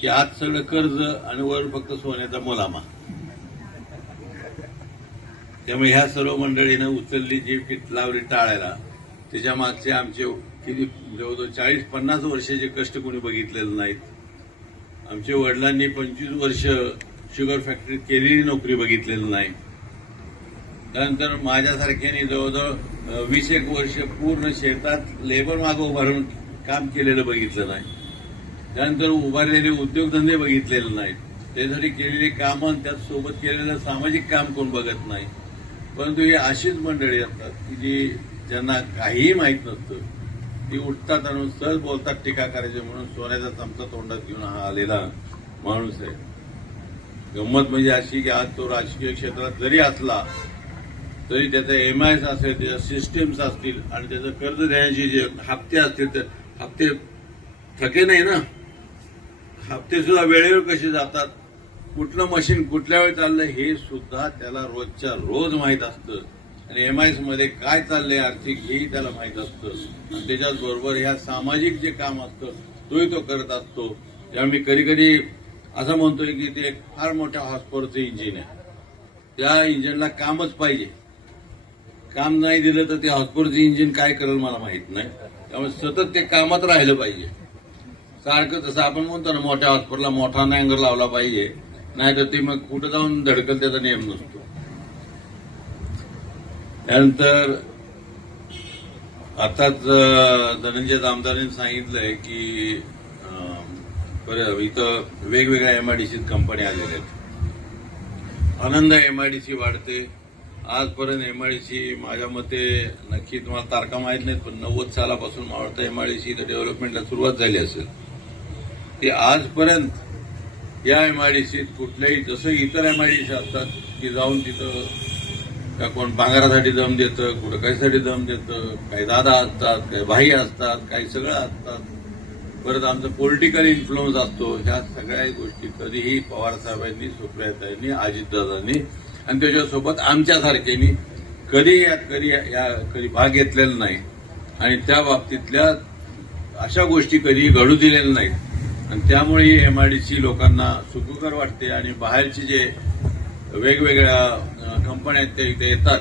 की आज सगळं कर्ज आणि वर फक्त सोन्याचा मुलामा. त्यामुळे ह्या सर्व मंडळीनं उचलली जी किट लावली टाळायला, त्याच्या मागचे आमचे किती जवळजवळ 40-50 वर्षाचे कष्ट कोणी बघितलेले नाहीत. आमच्या वडिलांनी 25 वर्ष शुगर फॅक्टरीत केलेली नोकरी बघितलेली नाही. त्यानंतर माझ्यासारख्याने जवळजवळ 20 वर्ष पूर्ण शेतात लेबर मागं उभारून काम केलेलं बघितलं नाही. त्यानंतर उभारलेले उद्योगधंदे बघितलेले नाहीत. त्यासाठी केलेली कामं त्यात सोबत केलेलं सामाजिक काम कोण बघत नाही. परंतु ही अशीच मंडळी असतात की जी ज्यांना काहीही माहीत नसतं, ती उठतात आणि सहज बोलतात टीका करायची म्हणून सोन्याचा चमचा तोंडात घेऊन हा आलेला माणूस आहे. गंमत म्हणजे अशी की आज तो राजकीय क्षेत्रात जरी असला तरी त्याचे एमआयएस असेल, त्याच्या सिस्टीम्स असतील आणि त्याचं कर्ज देण्याचे जे हप्ते असतील तर हप्ते थके नाही ना. हप्ते सुद्धा वेळेवर कसे जातात, कुठलं मशीन कुठल्या वेळी चाललंय हे सुद्धा त्याला रोजच्या रोज माहीत असतं. आणि एमआयएस मध्ये काय चाललंय आर्थिक हेही त्याला माहीत असतं. आणि त्याच्याच बरोबर ह्या सामाजिक जे काम असतं तोही तो करत असतो. त्यामुळे मी कधी कधी असं म्हणतोय की ते एक फार मोठ्या हॉर्सपॉवरचं इंजिन आहे. त्या इंजिनला कामच पाहिजे. काम नाही दिलं तर ते हॉर्सपॉवरचं इंजिन काय करेल मला माहित नाही. त्यामुळे सतत ते कामात राहिलं पाहिजे. सारखं तसं आपण म्हणतो ना, मोठ्या हॉस्पिटलला मोठा अँगर लावला पाहिजे, नाहीतर ते मग कुठं जाऊन धडकल त्याचा नियम नसतो. त्यानंतर आताच धनंजय आमदारांनी सांगितलंय की इथं वेगवेगळ्या एमआयडीसी कंपन्या आलेल्या आहेत. आनंद एमआयडीसी वाढते. आजपर्यंत एमआयडीसी माझ्या मते नक्की तुम्हाला तारखा माहीत नाहीत, पण 90 सालापासून मला वाटतं एमआयडीसी इथं डेव्हलपमेंटला सुरुवात झाली असेल. ती आजपर्यंत या एमआयडीसीत कुठल्याही, जसं इतर एमआयडीसी असतात की जाऊन तिथं का कोण भांगारासाठी दम देतं, कुठं काहीसाठी दम देतं, काही दादा असतात, काही भाई असतात, काही सगळं असतात. परत आमचं पॉलिटिकल इन्फ्लुअन्स असतो. ह्या सगळ्या गोष्टी कधीही पवारसाहेबांनी, सुप्रियाताईंनी, अजितदादांनी आणि त्याच्यासोबत आमच्यासारख्यांनी कधी भाग घेतलेला नाही. आणि त्या बाबतीतल्या अशा गोष्टी कधी घडू दिलेल्या नाहीत. आणि त्यामुळे ही एमआयडीसी लोकांना सुखकर वाटते. आणि बाहेरचे जे वेगवेगळ्या कंपन्या आहेत ते इथे येतात.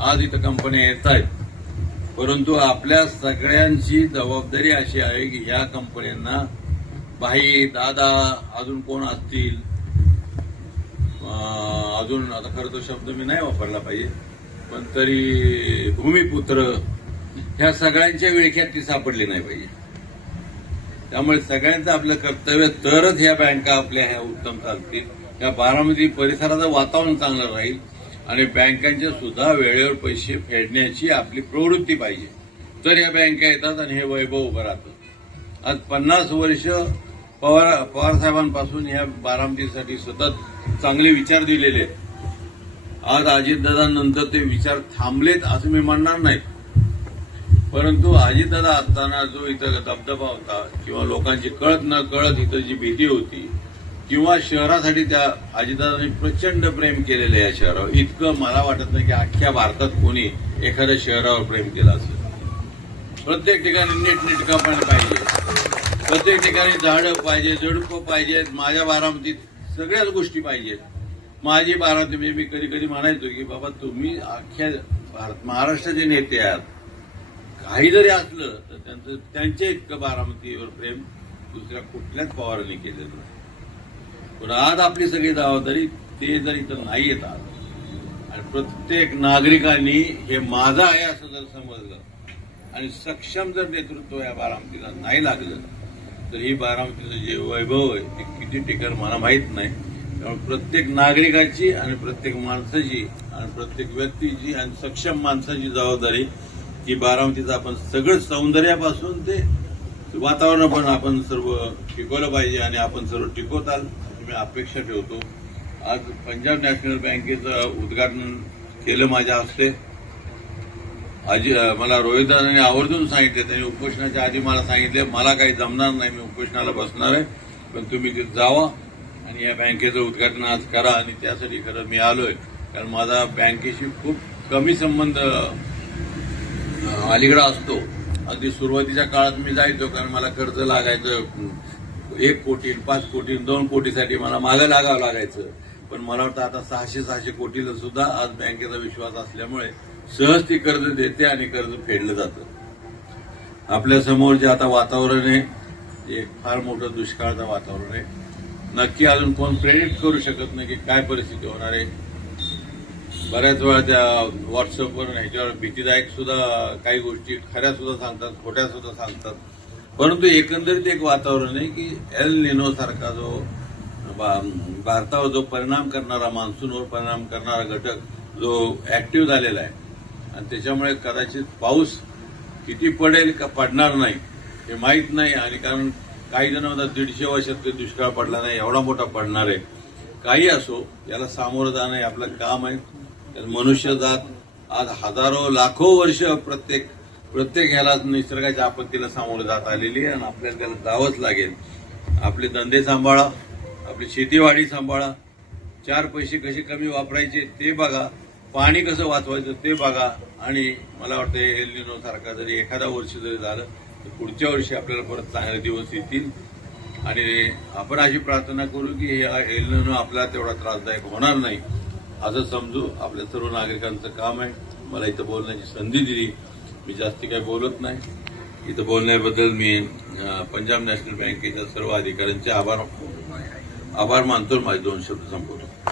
आज इथं कंपन्या येत आहेत, परंतु आपल्या सगळ्यांची जबाबदारी अशी आहे की ह्या कंपन्यांना भाई, दादा, अजून कोण असतील, अजून आता खरं तो शब्द मी नाही वापरला पाहिजे, पण तरी भूमिपुत्र, ह्या सगळ्यांच्या विळख्यात ती सापडली नाही पाहिजे. त्यामुळे सगळ्यांचं आपलं कर्तव्य, तरच ह्या बँका आपल्या ह्या उत्तम चालतील. या बारामती परिसराचं वातावरण चांगलं राहील आणि बँकांच्या सुद्धा वेळेवर पैसे फेडण्याची आपली प्रवृत्ती पाहिजे, तर या बँका येतात आणि हे वैभव उभं राहतं. आज 50 वर्ष पवारसाहेबांपासून ह्या बारामतीसाठी सतत चांगले विचार दिलेले आहेत. आज अजितदादांनंतर ते विचार थांबलेत असं मी म्हणणार नाही, परंतु अजितदादा असताना जो इथं दबदबा होता किंवा लोकांची कळत न कळत इथं जी भीती होती, किंवा शहरासाठी त्या अजितदादांनी प्रचंड प्रेम केलेलं या शहरावर, इतकं मला वाटत नाही की अख्ख्या भारतात कोणी एखाद्या शहरावर प्रेम केलं असेल. प्रत्येक ठिकाणी नीटनेटकापण पाहिजे, प्रत्येक ठिकाणी झाडं पाहिजे, झुडपं पाहिजेत. माझ्या बारामतीत सगळ्याच गोष्टी पाहिजेत. माझी बारामती म्हणजे मी कधी कधी म्हणायचो की बाबा तुम्ही अख्ख्या महाराष्ट्राचे नेते आहात, काही जरी असलं तर त्यांच्या इतकं बारामतीवर प्रेम दुसऱ्या कुठल्याच पवारांनी केलेलं नाही. पण आज आपली सगळी जबाबदारी, ते जर इथं नाही येतात आणि प्रत्येक नागरिकांनी हे माझं आहे असं जर समजलं आणि सक्षम जर नेतृत्व या बारामतीला नाही लागलं तर ही बारामतीचं जे वैभव आहे ते किती टिकेल मला माहीत नाही. त्यामुळे प्रत्येक नागरिकाची आणि प्रत्येक माणसाची आणि प्रत्येक व्यक्तीची आणि सक्षम माणसाची जबाबदारी की बारामतीचं आपण सगळं सौंदर्यापासून ते वातावरण पण आपण सर्व टिकवलं पाहिजे आणि आपण सर्व टिकवताल मी अपेक्षा ठेवतो. आज पंजाब नॅशनल बँकेचं उद्घाटन केलं माझ्या हस्ते. मला रोहितदादांनी आवर्जून सांगितले, त्यांनी उपोषणाच्या आधी मला सांगितले मला काही जमणार नाही, मी उपोषणाला बसणार आहे, पण तुम्ही तिथे जावा आणि या बँकेचं उद्घाटन आज करा. आणि त्यासाठी खरं मी आलोय, कारण माझा बँकेशी खूप कमी संबंध अलीकडे असतो. अगदी सुरुवातीच्या काळात मी जायचो कारण मला कर्ज लागायचं, 1 कोटी 5 कोटी 2 कोटीसाठी मला मागं लागावं लागायचं. पण मला वाटतं आता 600 कोटीला सुद्धा आज बँकेचा विश्वास असल्यामुळे सहज ती कर्ज देते आणि कर्ज फेडलं जातं. आपल्या समोर जे आता वातावरण आहे एक फार मोठं दुष्काळाचं वातावरण आहे. नक्की अजून कोण प्रेरित करू शकत नाही की काय परिस्थिती होणार आहे. बऱ्याच वेळा त्या व्हॉट्सअपवर ह्याच्यावर भीतीदायक सुद्धा काही गोष्टी खऱ्या सुद्धा सांगतात, खोट्या सुद्धा सांगतात. परंतु एकंदरीत एक वातावरण आहे की एल निनो सारखा जो भारतावर जो परिणाम करणारा, मान्सूनवर परिणाम करणारा घटक जो ऍक्टिव्ह झालेला आहे आणि त्याच्यामुळे कदाचित पाऊस किती पडेल का पडणार नाही हे माहीत नाही. आणि कारण काही जण म्हणतात 150 वर्षात दुष्काळ पडला नाही, एवढा मोठा पडणार आहे. काही असो, याला सामोरं जाणं हे आपलं काम आहे. मनुष्यजात आज हजारो लाखो वर्ष प्रत्येक ह्याला निसर्गाच्या आपत्तीला सामोरं जात आलेली आहे आणि आपल्याला त्याला जावंच लागेल. आपले धंदे सांभाळा, आपली शेतीवाडी सांभाळा, 4 पैसे कसे कमी वापरायचे ते बघा, पाणी कसं वाचवायचं ते बघा. आणि मला वाटतं एल निनो सारखा जरी एखादा वर्ष जरी झालं तर पुढच्या वर्षी आपल्याला परत चांगले दिवस येतील. आणि आपण अशी प्रार्थना करू की हे एल निनो आपल्याला तेवढा त्रासदायक होणार नाही असं समजू. आपल्या सर्व नागरिकांचं काम आहे. मला इथं बोलण्याची संधी दिली, मी जास्ती काही बोलत नाही. इथं बोलण्याबद्दल मी पंजाब नॅशनल बँकेच्या सर्व अधिकाऱ्यांचे आभार मानतो. माझे 2 शब्द संपवतो.